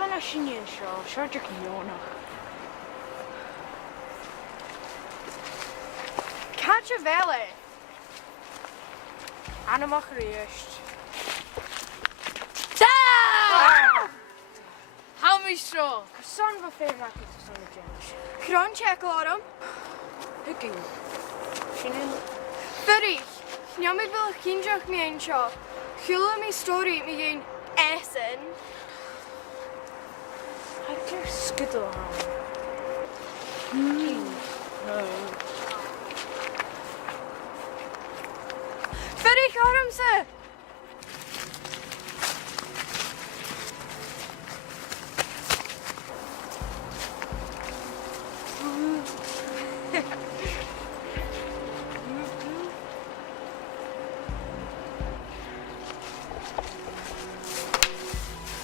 Sana sinien seo, seirteach Ionach. Catch a vele. Anamach riest. How me straw? Son va féach is son gens. Cron check autumn. Hugin. Sinien. Furry. Njami wil kindjach me een shop. Gula me story me een essen. Heb je skittle aan? Furry autumn ze.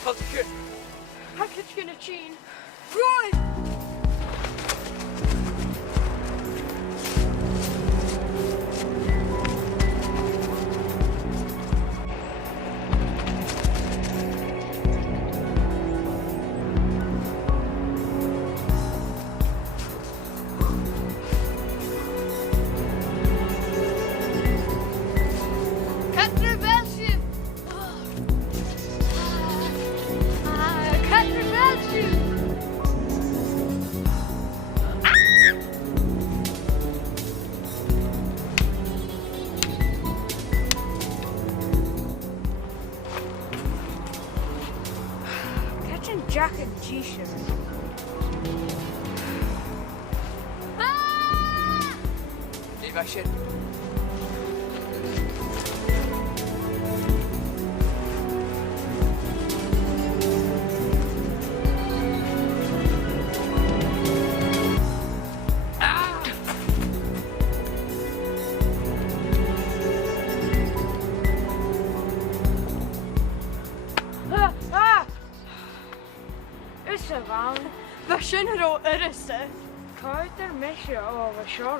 Wat je? Package gonna chain. Roy. Captain Belgium. Captain Belgium. Catching Jack and G-shirt. Nee, waar shit. Is er wel? We zijn er al erste. Kijk er mesje over, zo,